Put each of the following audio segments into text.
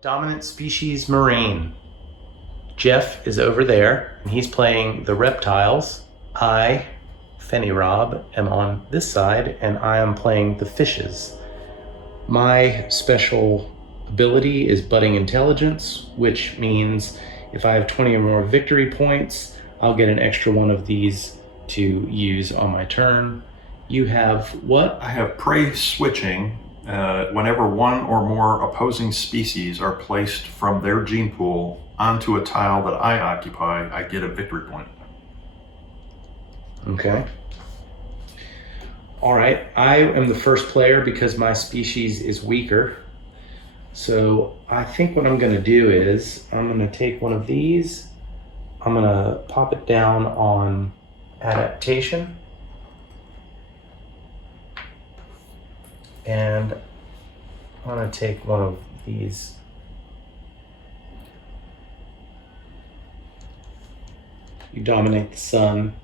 Dominant species marine. Jeff is over there and he's playing the reptiles. I, Fenny Rob, am on this side and I am playing the fishes. My special ability is budding intelligence, which means if I have 20 or more victory points, I'll get an extra one of these to use on my turn. You have what? I have prey switching. Whenever one or more opposing species are placed from their gene pool onto a tile that I occupy, I get a victory point. Okay. All right, I am the first player because my species is weaker. So I think what I'm gonna do is I'm gonna take one of these, I'm gonna pop it down on adaptation. And I'm gonna take one of these. You dominate the sun,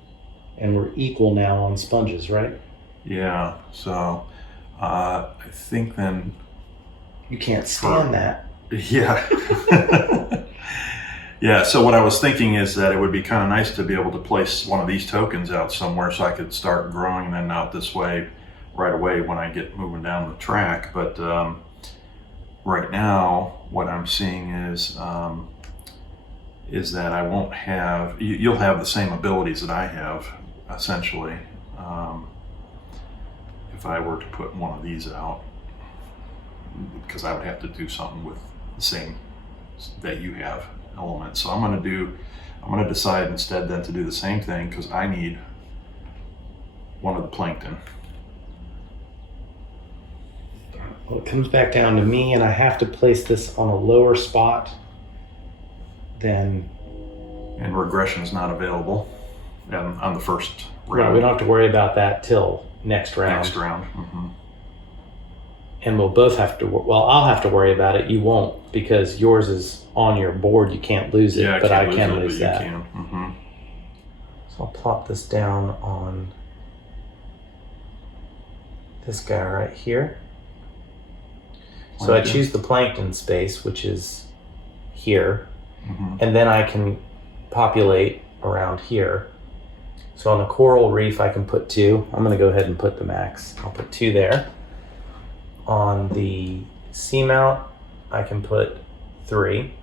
and we're equal now on sponges, right? Yeah, so I think then... You can't stand that. Yeah. Yeah, so what I was thinking is that it would be kind of nice to be able to place one of these tokens out somewhere so I could start growing them out this way right away when I get moving down the track. But right now, what I'm seeing is that I won't have, you'll have the same abilities that I have, essentially, if I were to put one of these out, because I would have to do something with the same that you have element. So I'm going to decide instead then to do the same thing, because I need one of the plankton. Well, it comes back down to me, and I have to place this on a lower spot than... And regression is not available on the first round. Right, we don't have to worry about that till next round. Next round. Mm-hmm. And we'll both have to, well, I'll have to worry about it. You won't, because yours is on your board. You can't lose it, Yeah, but I can lose lose that. You can. Mm-hmm. So I'll plop this down on this guy right here. So I choose the plankton space, which is here, and then I can populate around here. So on the coral reef, I can put 2. I'm going to go ahead and put the max. I'll put 2 there. On the seamount, I can put 3.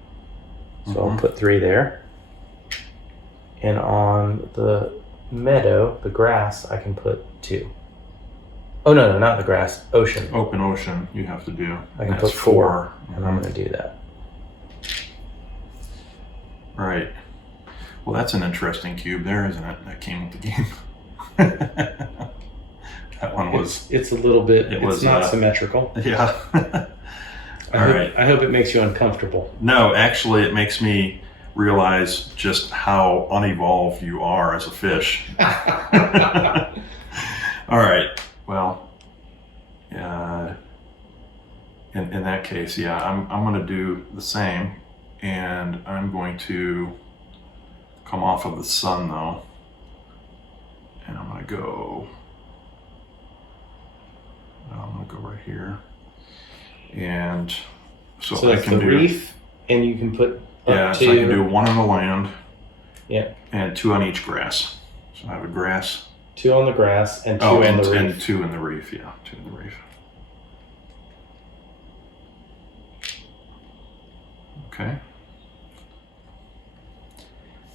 So I'll put 3 there. And on the meadow, the grass, I can put 2. Oh, no, not the grass, ocean. Open ocean, you have to do. I can put 4, and I'm going to do that. Right. Well, that's an interesting cube there, isn't it? That came with the game. That one was... It's a little bit, it's not symmetrical. Yeah. I hope it makes you uncomfortable. No, actually, it makes me realize just how unevolved you are as a fish. All right. Well, in that case, yeah, I'm going to do the same, and I'm going to come off of the sun though, and I'm going to go right here, and so I that's can the reef, and you can put up so I can do 1 on the land, and 2 on each grass. So I have a grass. 2 on the grass and 2 in the reef. And 2 in the reef, yeah, 2 in the reef. Okay.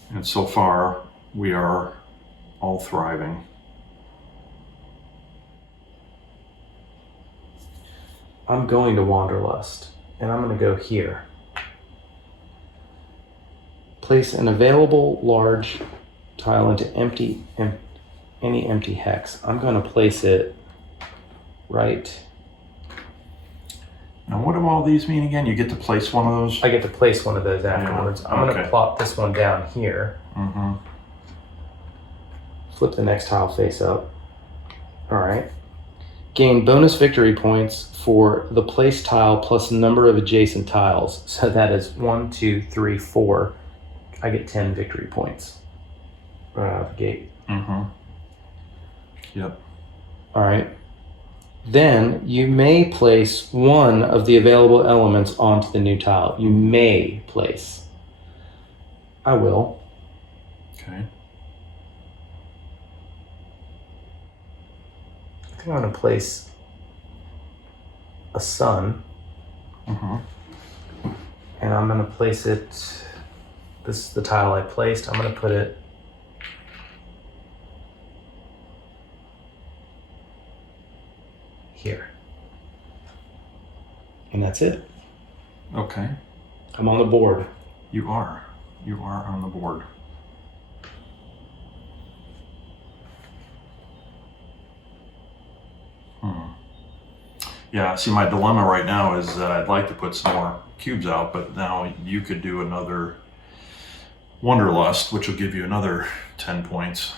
And so far, we are all thriving. I'm going to Wanderlust, and I'm going to go here. Place an available large tile into any empty hex. I'm going to place it right. Now, what do all these mean again? You get to place one of those? I get to place one of those afterwards. Yeah. I'm going to plop this one down here. Flip the next tile face up. All right. Gain bonus victory points for the place tile plus number of adjacent tiles. So that is 1, 2, 3, 4. I get 10 victory points right out of the gate. Yep. All right. then you may place one of the available elements onto the new tile. You may place. I will. Okay. I think I'm going to place a sun. Mm-hmm. And I'm going to place it, this is the tile I placed, I'm going to put it here. And that's it. Okay. I'm on the board. You are. You are on the board. Yeah, see, my dilemma right now is that I'd like to put some more cubes out, but now you could do another Wanderlust, which will give you another 10 points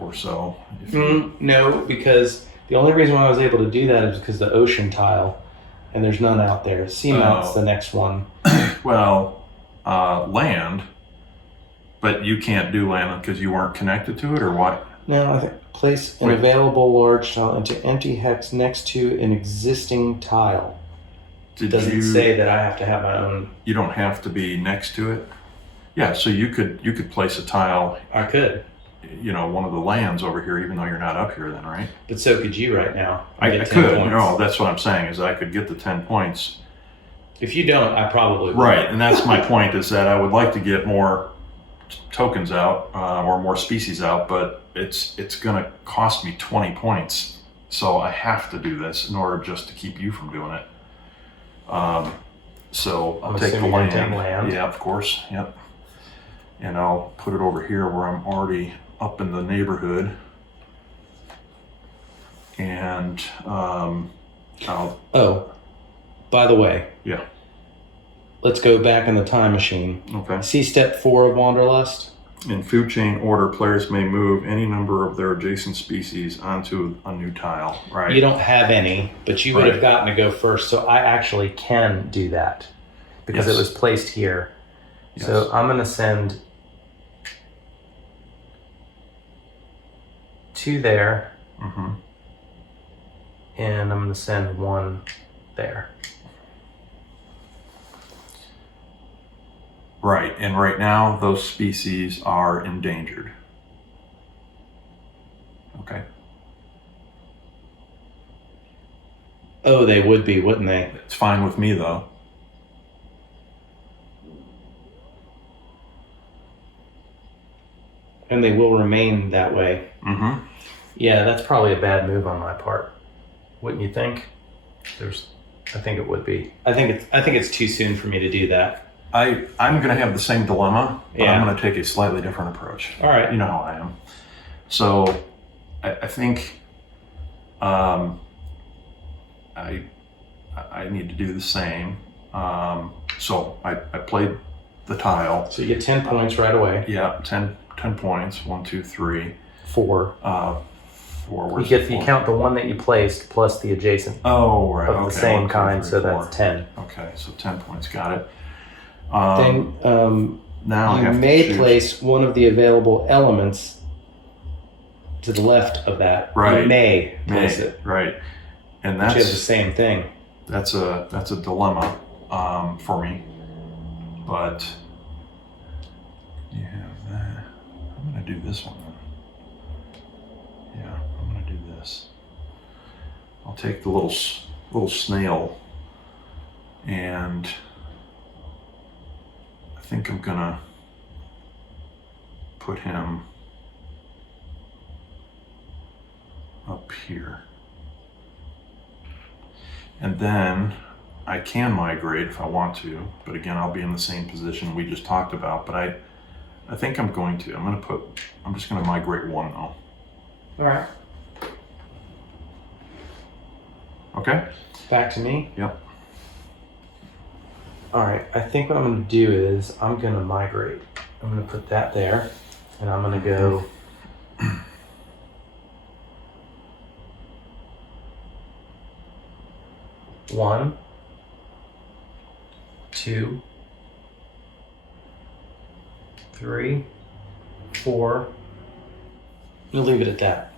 or so. If you... No, because the only reason why I was able to do that is because the ocean tile, and there's none out there. Seamount's the next one. Well, land, but you can't do land because you weren't connected to it, or what? No, I think place an available large tile into empty hex next to an existing tile. It doesn't say that I have to have my own. You don't have to be next to it. Yeah, so you could place a tile. I could. You know, one of the lands over here, even though you're not up here, then, right? But so could you right now. I could. No, that's what I'm saying is I could get the 10 points. If you don't, I probably will. Right, and that's my point is that I would like to get more tokens out or more species out, but it's going to cost me 20 points. So I have to do this in order just to keep you from doing it. So I'll take the land. Yeah, of course. Yep. And I'll put it over here where I'm already up in the neighborhood. And I'll... Oh, by the way. Yeah. Let's go back in the time machine. Okay. See step 4 of Wanderlust? In food chain order, players may move any number of their adjacent species onto a new tile. Right. You don't have any, but you would have gotten to go first. So I actually can do that because it was placed here. Yes. So I'm going to send 2 there. Mm-hmm. And I'm going to send 1 there. Right, and right now those species are endangered. Okay. Oh, they would be, wouldn't they? It's fine with me though. And they will remain that way. Mm-hmm. Yeah, that's probably a bad move on my part. Wouldn't you think? I think it would be. I think it's too soon for me to do that. I'm going to have the same dilemma, but I'm going to take a slightly different approach. All right. You know how I am. So I think I need to do the same. So I played the tile. So you get 10 points right away. Yeah, 10 points. 1, 2, 3. 4. 4. You count the one that you placed plus the adjacent. Oh, right. Of the same 1, 2, kind, 3, so 4. that's 10. Okay, so 10 points. Got it. Then now you may place one of the available elements to the left of that. Right. You may place it. Right. And you have the same thing. That's a dilemma for me. But you have that. I'm going to do this one then. Yeah, I'm going to do this. I'll take the little snail, and I think I'm going to put him up here. And then I can migrate if I want to, but again, I'll be in the same position we just talked about, but I think I'm going to. I'm just going to migrate 1 though. All right. Okay. Back to me? Yep. All right. I think what I'm going to do is I'm going to migrate. I'm going to put that there, and I'm going to go... 1, 2, 3, 4. We'll leave it at that.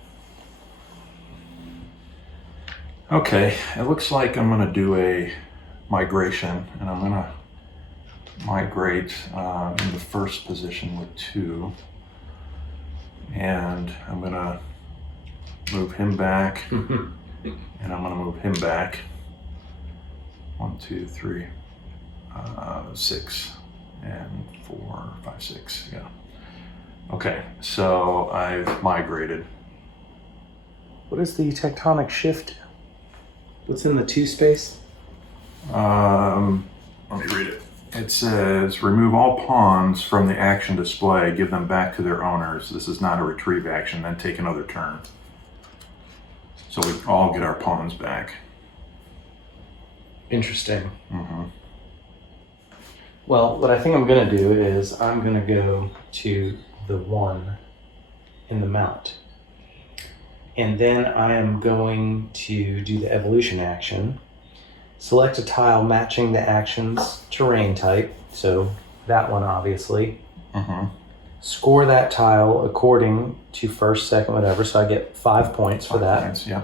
Okay, it looks like I'm going to do a migration, and I'm going to migrate in the first position with 2. And I'm going to move him back, and I'm going to move him back. 1, 2, 3, 6, and 4, 5, 6. Yeah. Okay, so I've migrated. What is the tectonic shift? What's in the 2 space? Let me read it. It says, remove all pawns from the action display, give them back to their owners. This is not a retrieve action, then take another turn. So we all get our pawns back. Interesting. Mm-hmm. Well, what I think I'm going to do is I'm going to go to the 1 in the mount. And then I am going to do the evolution action. Select a tile matching the action's terrain type. So that one, obviously. Mm-hmm. Score that tile according to first, second, whatever. So I get 5 points for that. Points, yeah.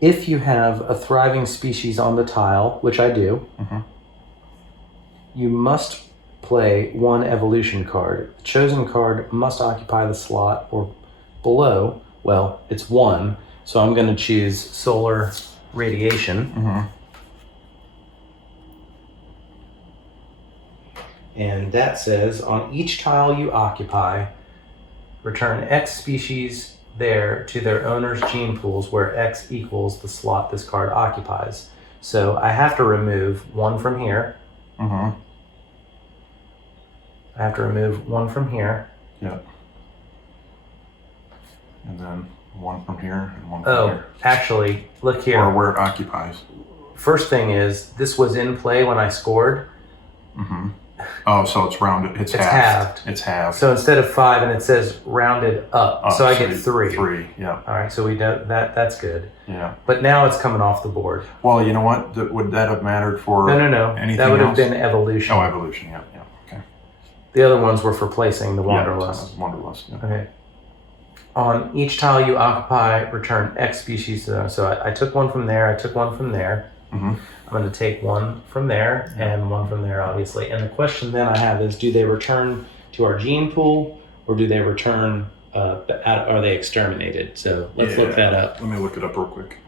If you have a thriving species on the tile, which I do, you must play 1 evolution card. The chosen card must occupy the slot or below. Well, it's 1, so I'm going to choose solar radiation. And that says, on each tile you occupy, return X species there to their owner's gene pools where X equals the slot this card occupies. So I have to remove 1 from here. I have to remove 1 from here. Yeah. And then 1 from here and 1 from here. Oh, actually, look here. Or where it occupies. First thing is, this was in play when I scored. Oh, so it's rounded. It's halved. It's halved. So instead of 5, and it says rounded up. So I get 3. 3, yeah. All right, so we don't, that's good. Yeah. But now it's coming off the board. Well, you know what? Would that have mattered for No. anything That would have else? been evolution. Oh, evolution, yeah. Okay. The other ones were for placing the wanderlust. Yeah, wanderlust, yeah. Okay. On each tile you occupy, return X species to them. So I took 1 from there, I took 1 from there. I'm going to take 1 from there and 1 from there, obviously. And the question then I have is, do they return to our gene pool, or do they return, are they exterminated? So let's look that up. Let me look it up real quick.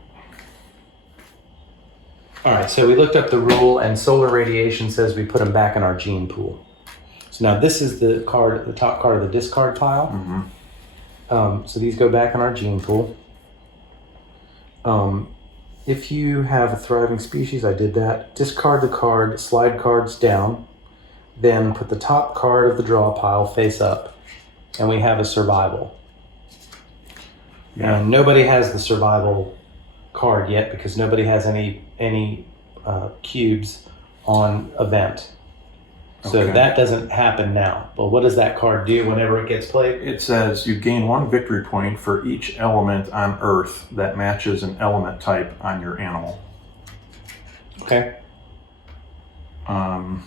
All right, so we looked up the rule, and solar radiation says we put them back in our gene pool. So now this is the card, the top card of the discard pile. So these go back in our gene pool. If you have a thriving species, I did that. Discard the card, slide cards down, then put the top card of the draw pile face up, and we have a survival. And nobody has the survival card yet because nobody has any cubes on event. So that doesn't happen now. But what does that card do whenever it gets played? It says you gain 1 victory point for each element on Earth that matches an element type on your animal. Okay. I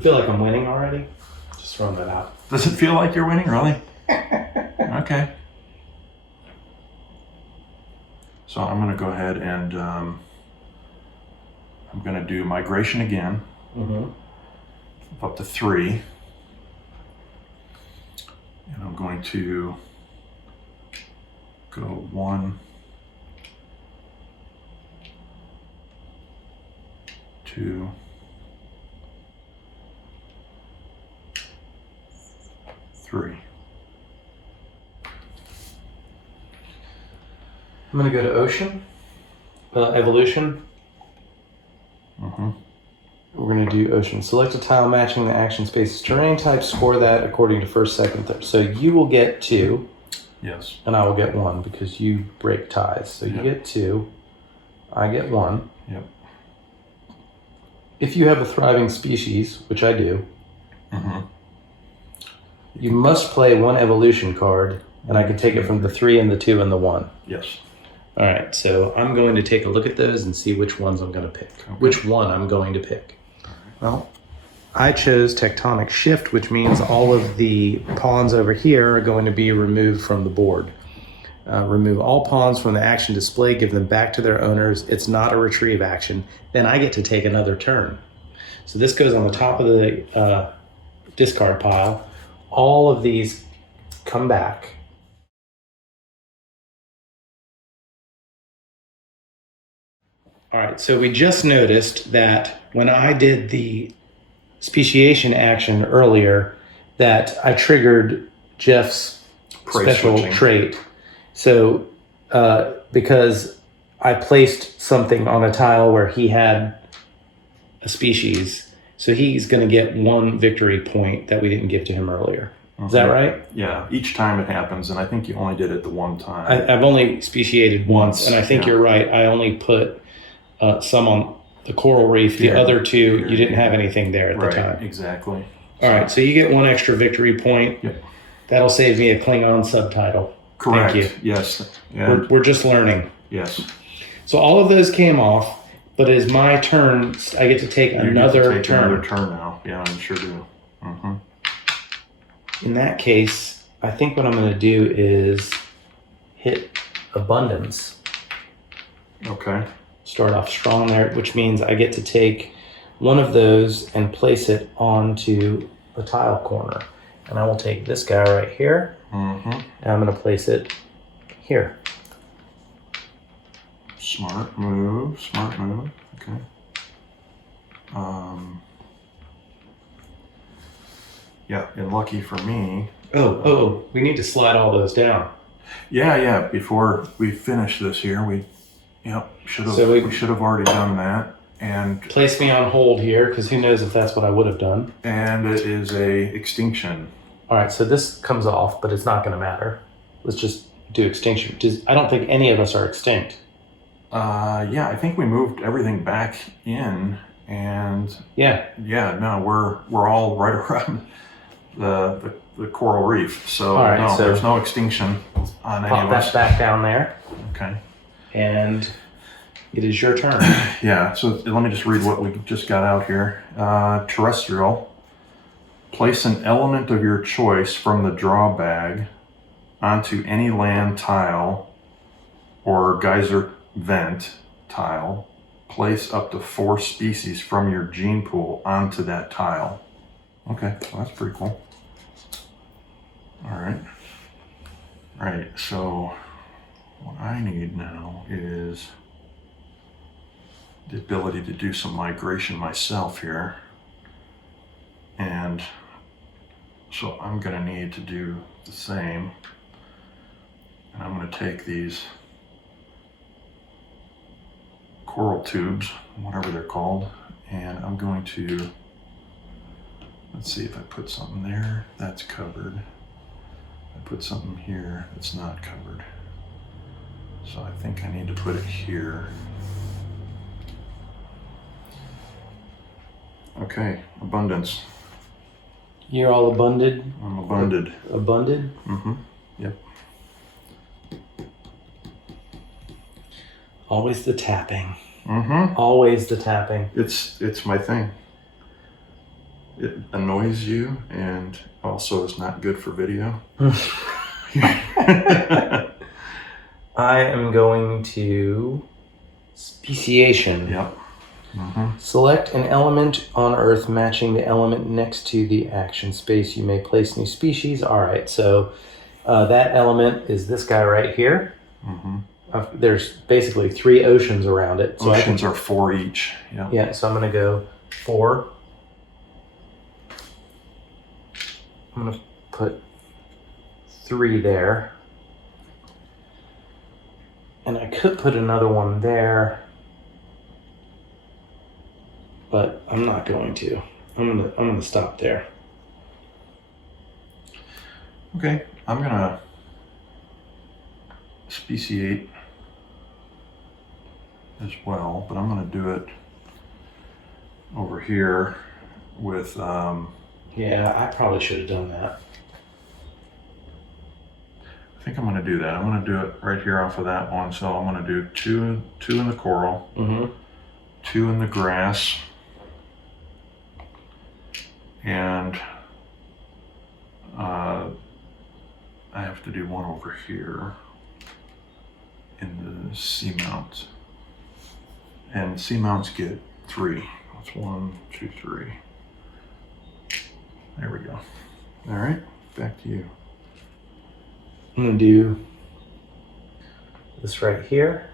feel like I'm winning already. Just throwing that out. Does it feel like you're winning, really? Okay. So I'm going to go ahead and I'm going to do migration again. Up to 3. And I'm going to go 1, 2, 3. I'm going to go to ocean, evolution. We're going to do ocean. Select a tile matching the action space's terrain type. Score that according to first, second, third. So you will get 2. Yes. And I will get 1 because you break ties. So you get 2. I get 1. Yep. If you have a thriving species, which I do, you must play 1 evolution card, and I can take it from the 3 and the 2 and the 1. Yes. All right, so I'm going to take a look at those and see which ones I'm going to pick. Which one I'm going to pick. Well, I chose tectonic shift, which means all of the pawns over here are going to be removed from the board. Remove all pawns from the action display, give them back to their owners. It's not a retrieve action. Then I get to take another turn. So this goes on the top of the discard pile. All of these come back. All right, so we just noticed that when I did the speciation action earlier, that I triggered Jeff's special trait. So because I placed something on a tile where he had a species, so he's going to get 1 victory point that we didn't give to him earlier. Is that right? Yeah, each time it happens, and I think you only did it the one time. I've only speciated once, and I think you're right. I only put some on the coral reef. The other 2, you didn't have anything there at the time. Exactly. All right, so you get 1 extra victory point. Yep. That'll save me a Klingon subtitle. Correct. Thank you. Yes. We're just learning. Yes. So all of those came off, but it's my turn. I get to take another turn. Another turn now. Yeah, I sure do. Mm-hmm. In that case, I think what I'm going to do is hit abundance. Okay. Start off strong there, which means I get to take one of those and place it onto the tile corner. And I will take this guy right here, and I'm going to place it here. Smart move. Okay. Yeah, and lucky for me. Oh, we need to slide all those down. Yeah. Before we finish this here, we should have already done that. And place me on hold here, because who knows if that's what I would have done. And it is a extinction. All right, so this comes off, but it's not going to matter. Let's just do extinction. I don't think any of us are extinct. Yeah, I think we moved everything back in, and no, we're all right around the coral reef. So no, there's no extinction on any of us. Pop that back down there. Okay. And it is your turn. Yeah, so let me just read what we just got out here. Terrestrial. Place an element of your choice from the draw bag onto any land tile or geyser vent tile. Place up to 4 species from your gene pool onto that tile. Okay, well, that's pretty cool. All right. Right, so what I need now is the ability to do some migration myself here. And so I'm going to need to do the same. And I'm going to take these coral tubes, whatever they're called, and I'm going to, let's see if I put something there, that's covered. I put something here that's not covered. So I think I need to put it here. Okay, abundance. You're all abundant? I'm abundant. Abundant? Mm-hmm. Yep. Always the tapping. Mm-hmm. Always the tapping. It's my thing. It annoys you and also is not good for video. I am going to speciation. Yep. Mm-hmm. Select an element on Earth matching the element next to the action space. You may place new species. All right, so that element is this guy right here. Mm-hmm. There's basically 3 oceans around it. So oceans are 4 each. Yeah. Yeah, so I'm going to go 4. I'm going to put 3 there. And I could put another one there, but I'm not going to. I'm gonna stop there. Okay, I'm gonna speciate as well, but I'm gonna do it over here with. Yeah, I probably should have done that. I think I'm gonna do that. I'm gonna do it right here off of that one. So I'm gonna do two in the coral, 2 in the grass. And I have to do one over here in the seamount. And seamounts get 3. That's 1, 2, 3. There we go. All right, back to you. I'm gonna do this right here,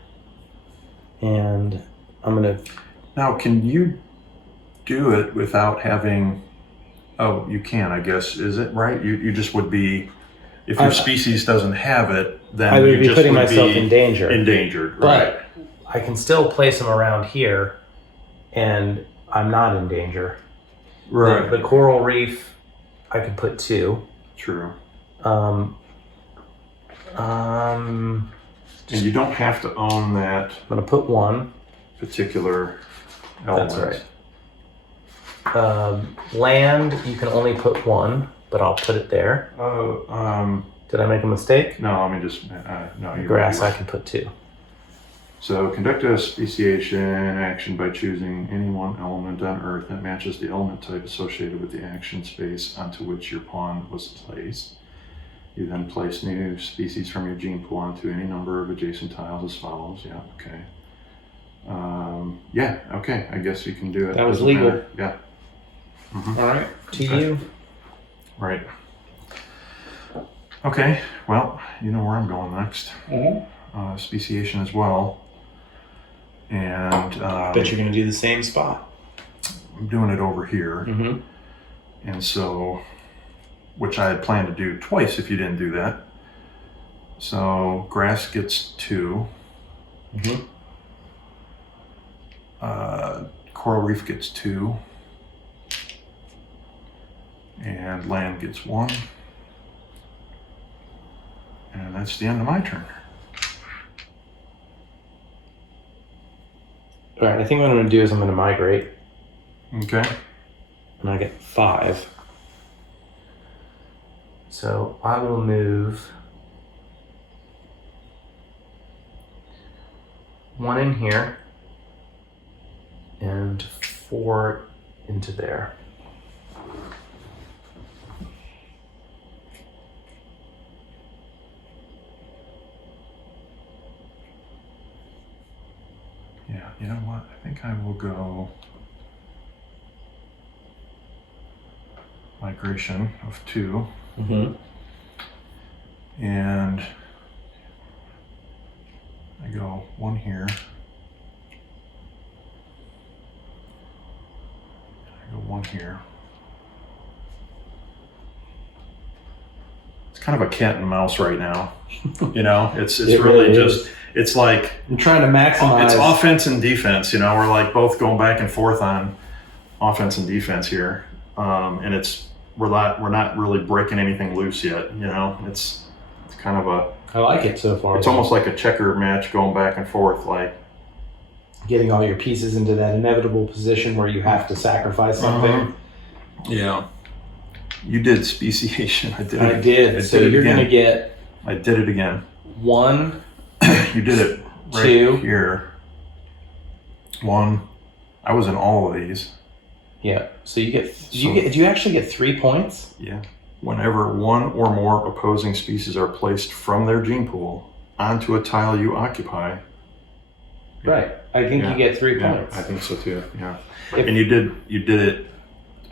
and I'm gonna. Now, can you do it without having? Oh, you can, I guess. Is it right? You just would be, if your species doesn't have it, then I would you be just putting would myself be in danger. Endangered, right? But I can still place them around here, and I'm not in danger. Right. The coral reef, I can put 2. True. And And you don't have to own that I'm gonna put 1. particular element. That's right. Land, you can only put 1, but I'll put it there. Oh, Did I make a mistake? no, let me just, no. Grass, I can put 2. So conduct a speciation action by choosing any one element on Earth that matches the element type associated with the action space onto which your pawn was placed. You then place new species from your gene pool onto any number of adjacent tiles as follows. Yeah, okay. Yeah, okay, I guess you can do it. That was Doesn't legal. matter. Yeah. Mhm. All right, to Okay. you. Right. Okay, well, you know where I'm going next. Speciation as well. And Bet you're gonna do the same spot. I'm doing it over here. Mm-hmm. And so, which I had planned to do twice if you didn't do that. So grass gets 2. Mm-hmm. Coral reef gets 2. And land gets 1. And that's the end of my turn. All right, I think what I'm gonna do is I'm gonna migrate, Okay. and I get 5. So I will move 1 in here and 4 into there. Yeah, you know what? I think I will go migration of 2. Mm-hmm. And I go 1 here. I go 1 here. It's kind of a cat and mouse right now. You know, it's It really really just, is. it's like, I'm trying to maximize. it's offense and defense, you know, we're like both going back and forth on offense and defense here. And we're not really breaking anything loose yet, you know, it's kind of I like it so far. it's almost like a checker match going back and forth, like getting all your pieces into that inevitable position where you have to sacrifice something. Yeah. You did speciation. I did. I did. So you're going to get. I did it again. 1. You did it right 2. here. 1. I was in all of these. Yeah. So you get. Do you actually get 3 points? Yeah. Whenever one or more opposing species are placed from their gene pool onto a tile you occupy. Right. I think you get 3 Yeah, points. I think so too. Yeah. If- And you did it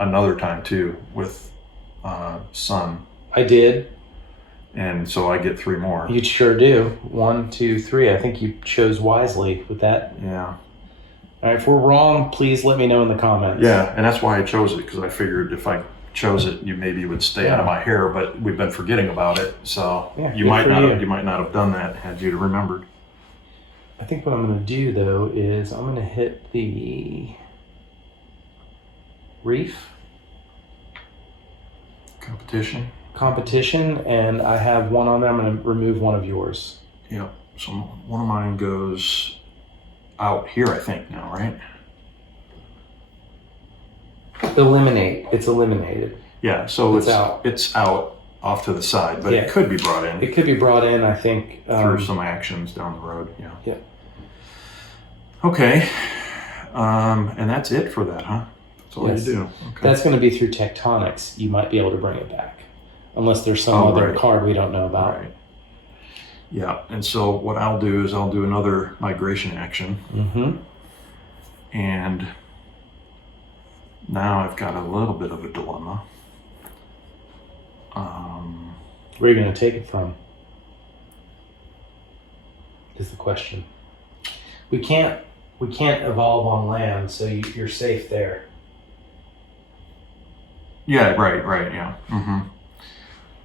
another time too with sun. I did. And so I get 3 more. You sure do. 1, 2, 3. I think you chose wisely with that. Yeah. All right. If we're wrong, please let me know in the comments. Yeah, and that's why I chose it, because I figured if I chose it, you maybe would stay out of my hair, but we've been forgetting about it. So Yeah, you good might for not you. have done that had you remembered. I think what I'm going to do though is I'm going to hit the reef competition, and I have 1 on there. I'm going to remove 1 of yours. Yeah. So one of mine goes out here, I think now, right? Eliminate. It's eliminated. Yeah. So It's out. It's out off to the side, but Yeah. it could be brought in It could be brought in, I think. through some actions down the road. Yeah. Yeah. Okay. And that's it for that, huh? That's all Yes. you do. Okay. That's going to be through tectonics. You might be able to bring it back. Unless there's some other right. card we don't know about. Right. Yeah, and so what I'll do is I'll do another migration action. Mm-hmm. And now I've got a little bit of a dilemma. Where are you going to take it from? Is the question. We can't evolve on land, so you're safe there. Yeah, right, yeah. Mm-hmm.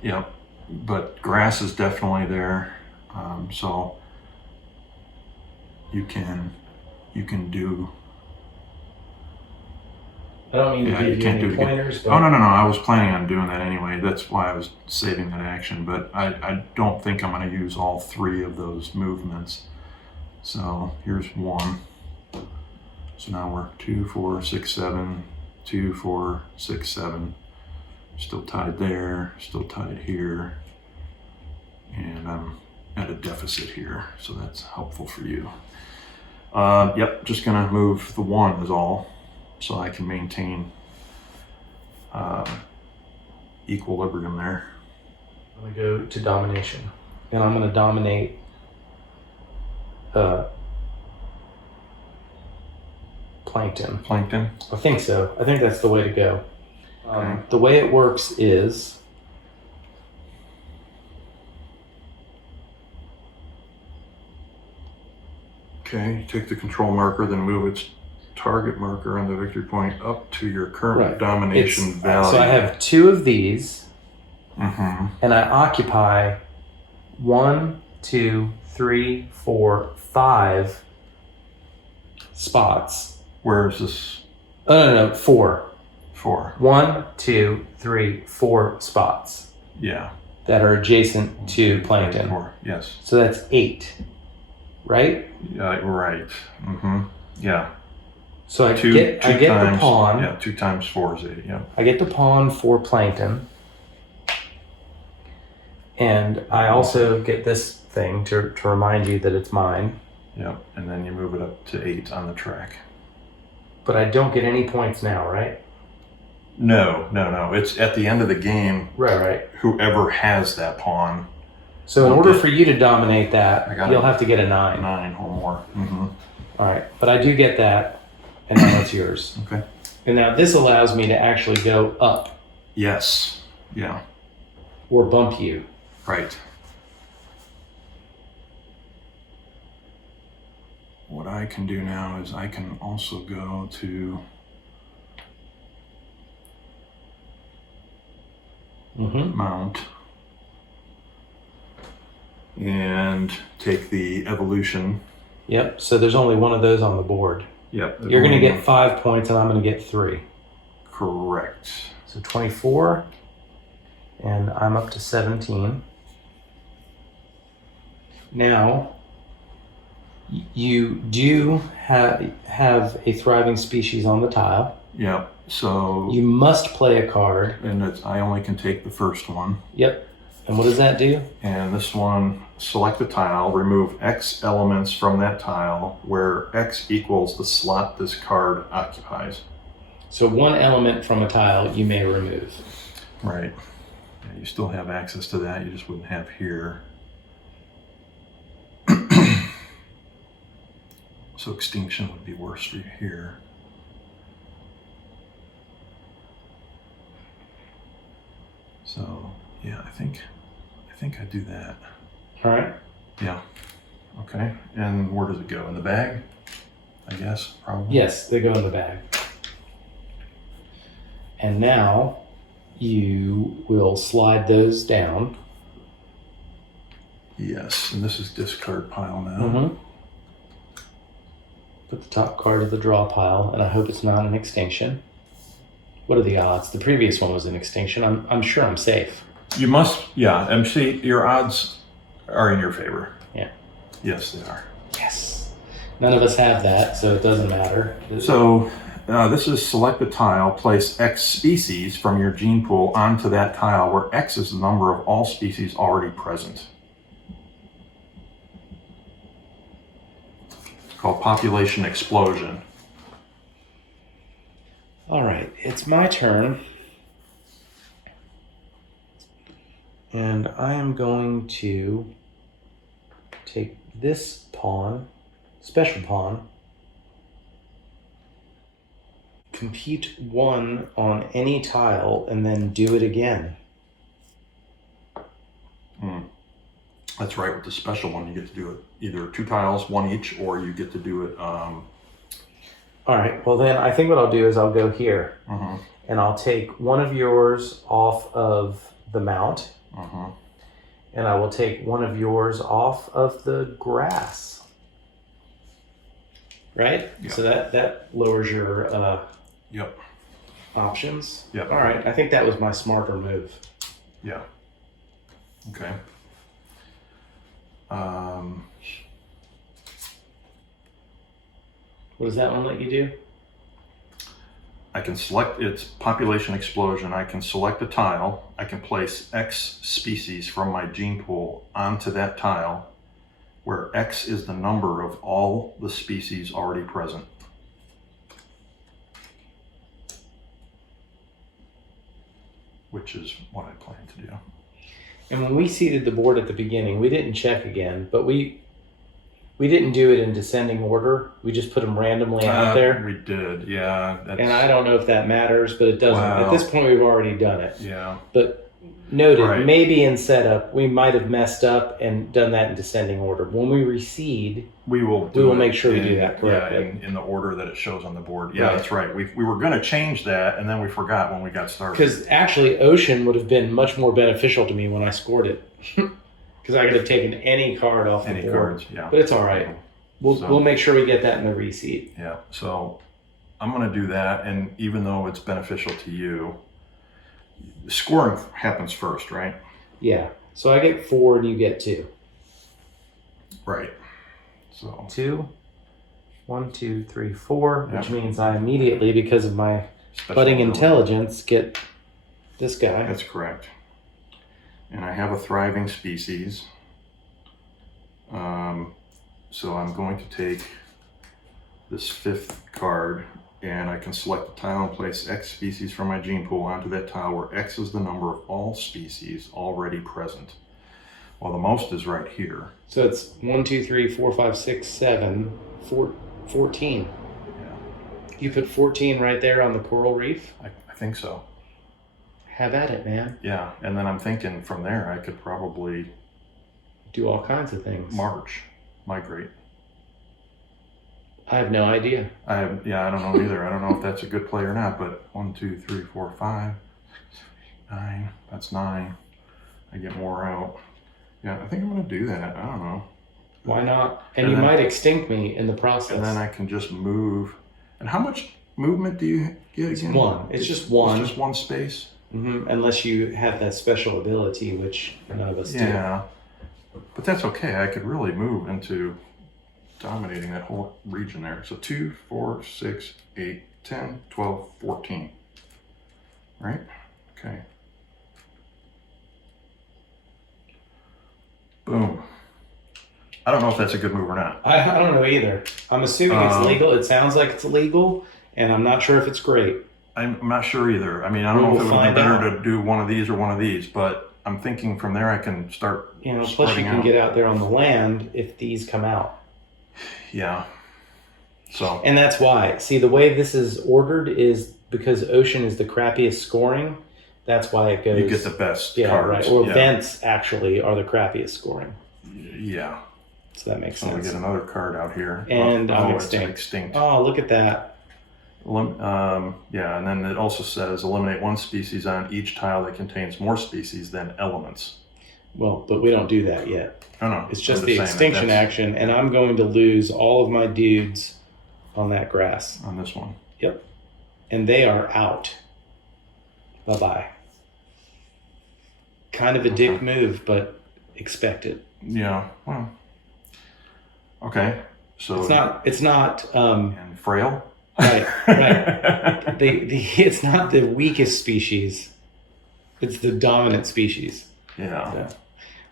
Yeah, but grass is definitely there, so you can do. I don't mean to Yeah, give you you can't any do it again. pointers, but Oh, no. I was planning on doing that anyway. That's why I was saving that action. But I don't think I'm going to use all three of those movements. So here's one. So now we're 2, 4, 6, 7, 2, 4, 6, 7. Still tied there, still tied here. And I'm at a deficit here. So that's helpful for you. Yep, just going to move the 1 is all. So I can maintain equilibrium there. I'm going to go to domination. And I'm going to dominate plankton. Plankton? I think so. I think that's the way to go. Okay. The way it works is Okay, take the control marker, then move its target marker on the victory point up to your current Right. domination value. So I have 2 of these, Mm-hmm. and I occupy 1, 2, 3, 4, 5 spots. Where is this No, 4. for? 1, 2, 3, 4 spots Yeah. that are adjacent to plankton. 4. Yes. So that's 8, right? Yeah, right. Mm-hmm. Yeah. So I Two get times, the pawn. Yeah, 2 times 4 is 8. Yeah. I get the pawn for plankton. And I also get this thing to remind you that it's mine. Yeah. And then you move it up to 8 on the track. But I don't get any points now, right? No. It's at the end of the game. Right. Whoever has that pawn. So in order for you to dominate that, got you'll it. have to get a 9. 9 or more. Mm-hmm. All right. But I do get that, and now it's yours. Okay. And now this allows me to actually go up Yes. Yeah. or bump you. Right. What I can do now is I can also go to mount and take the evolution. Yep. So there's only one of those on the board. Yep. You're going to get 5 points, and I'm going to get 3. Correct. So 24, and I'm up to 17. Now, you do have a thriving species on the tile. Yep. So You must play a card. and I only can take the first one. Yep. And what does that do? And this one, select a tile, remove X elements from that tile where X equals the slot this card occupies. So 1 element from a tile you may remove. Right. Yeah, you still have access to that, you just wouldn't have here. So extinction would be worse for you here. So yeah, I think I do that. All right. Yeah. Okay. And where does it go? In the bag? I guess, probably. Yes, they go in the bag. And now you will slide those down. Yes, and this is discard pile now. Mm-hmm. Put the top card of the draw pile, and I hope it's not an extinction. What are the odds? The previous one was an extinction. I'm sure I'm safe. You must, yeah, MC, your odds are in your favor. Yeah. Yes, they are. Yes. None of us have that, so it doesn't matter. So this is select a tile, place X species from your gene pool onto that tile where X is the number of all species already present. It's called population explosion. All right. it's my turn. And I am going to take this pawn, special pawn, compute 1 on any tile, and then do it again. That's right, with the special one, you get to do it either 2 tiles, 1 each, or you get to do it... All right, well then I think what I'll do is I'll go here, and I'll take one of yours off of the mount, and I will take one of yours off of the grass. Right? Yep. So that lowers your Yep. options. Yep. All right, I think that was my smarter move. Yeah. Okay. What does that one let you do? I can select its population explosion. I can select a tile. I can place X species from my gene pool onto that tile, where X is the number of all the species already present. Which is what I plan to do. And when we seeded the board at the beginning, we didn't check again, but we didn't do it in descending order. We just put them randomly out there. We did, yeah. And I don't know if that matters, but it doesn't. Wow. At this point, we've already done it. Yeah. But noted, Right. maybe in setup, we might have messed up and done that in descending order. When we reseed, We will make sure we do that correctly. Yeah, in the order that it shows on the board. Yeah, Right. that's right. We were going to change that, and then we forgot when we got started. because actually ocean would have been much more beneficial to me when I scored it. Because I could have taken any card off the Any board. cards, yeah. But it's all right. We'll make sure we get that in the reseed. Yeah, so I'm going to do that, and even though it's beneficial to you, scoring happens first, right? Yeah. So I get 4 and you get 2. Right. So 2, 1, 2, 3, 4, Yep. which means I immediately, because of my special budding ability. intelligence, get this guy. That's correct. And I have a thriving species. So I'm going to take this 5th card, and I can select a tile and place X species from my gene pool onto that tile, where X is the number of all species already present. Well, the most is right here. So it's 1, 2, 3, 4, 5, 6, 7, 14. Yeah, You put 14 right there on the coral reef? I think so. Have at it, man. Yeah, and then I'm thinking from there I could probably Do all kinds of things. migrate. I have no idea. I don't know either. I don't know if that's a good play or not, but 1, 2, 3, 4, 5, 6, 9, that's 9. I get more out. Yeah, I think I'm going to do that. I don't know. Why not? And And you then- might extinct me in the process. And then I can just move. And how much movement do you get It's again? 1. It's just 1. It's just 1 space? Unless you have that special ability, which none of us do. Yeah. But that's okay. I could really move into dominating that whole region there. So 2, 4, 6, 8, 10, 12, 14. Right? Okay. Boom. I don't know if that's a good move or not. I don't know either. I'm assuming it's legal. It sounds like it's legal, and I'm not sure if it's great. I'm not sure either. I mean, I don't know if it would be better to do one of these or one of these, but I'm thinking from there I can start Plus you spreading can out. get out there on the land if these come out. Yeah. So. And that's why. See, the way this is ordered is because ocean is the crappiest scoring. That's why it goes. You get the best yeah, cards. right. Or yeah. vents actually are the crappiest scoring. Yeah. So that makes So we sense. get another card out here. And I'm it's extinct. extinct. Oh, look at that. Yeah, and then it also says eliminate 1 species on each tile that contains more species than elements. Well, but we don't do that yet. Oh, no. It's just I'm the saying extinction that's action, and I'm going to lose all of my dudes on that grass. on this one. Yep. And they are out. Bye-bye. Kind of a dick move, but expect it. Yeah, well. Okay, so. It's not, And frail? right. It's not the weakest species. It's the dominant species. Yeah.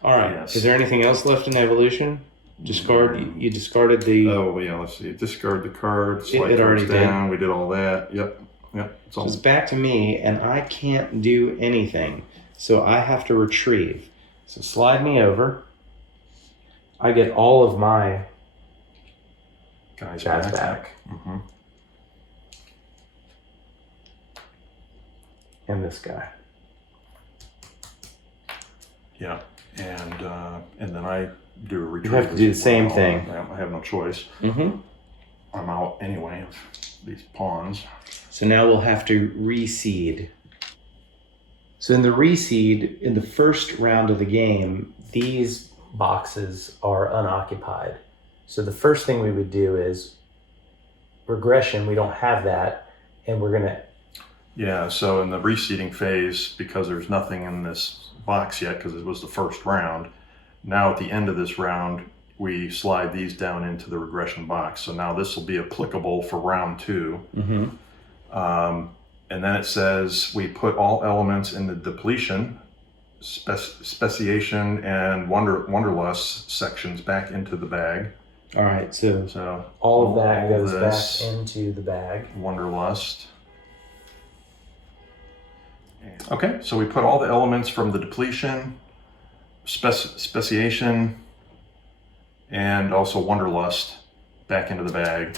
All right. Yes. Is there anything else left in evolution? Discard. You discarded the. Oh, yeah, let's see. Discard the card. It Slide already cards down. We did all that. Yep. Yep. So it's back to me, and I can't do anything. So I have to retrieve. So slide me over. I get all of my guys back. Mm-hmm. And this guy. Yeah, and then I do a retrieve. You have to do the same thing. I have no choice. Mm-hmm. I'm out anyway of these pawns. So now we'll have to reseed. So in the reseed, in the first round of the game, these boxes are unoccupied. So the first thing we would do is regression. We don't have that, and we're gonna. Yeah. So in the reseeding phase, because there's nothing in this box yet, because it was the first round. Now at the end of this round, we slide these down into the regression box. So now this will be applicable for round 2. Mm-hmm. And then it says we put all elements in the depletion, speciation, and wanderlust sections back into the bag. All right, so all of that goes back into the bag. Wanderlust. Okay, so we put all the elements from the depletion, speciation, and also wanderlust back into the bag.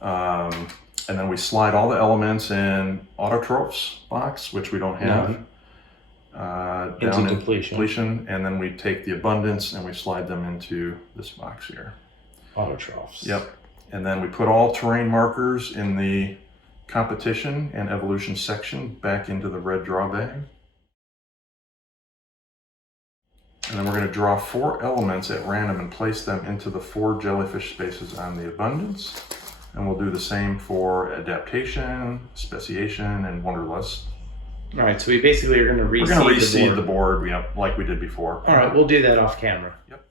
And then we slide all the elements in autotrophs box, which we don't have, down into in depletion. And then we take the abundance and we slide them into this box here. Autotrophs. Yep. And then we put all terrain markers in the competition and evolution section back into the red draw bag. And then we're going to draw 4 elements at random and place them into the 4 jellyfish spaces on the abundance. And we'll do the same for adaptation, speciation, and wanderlust. All right, so we basically are going to reseed the board, like we did before. All right, we'll do that off camera. Yep.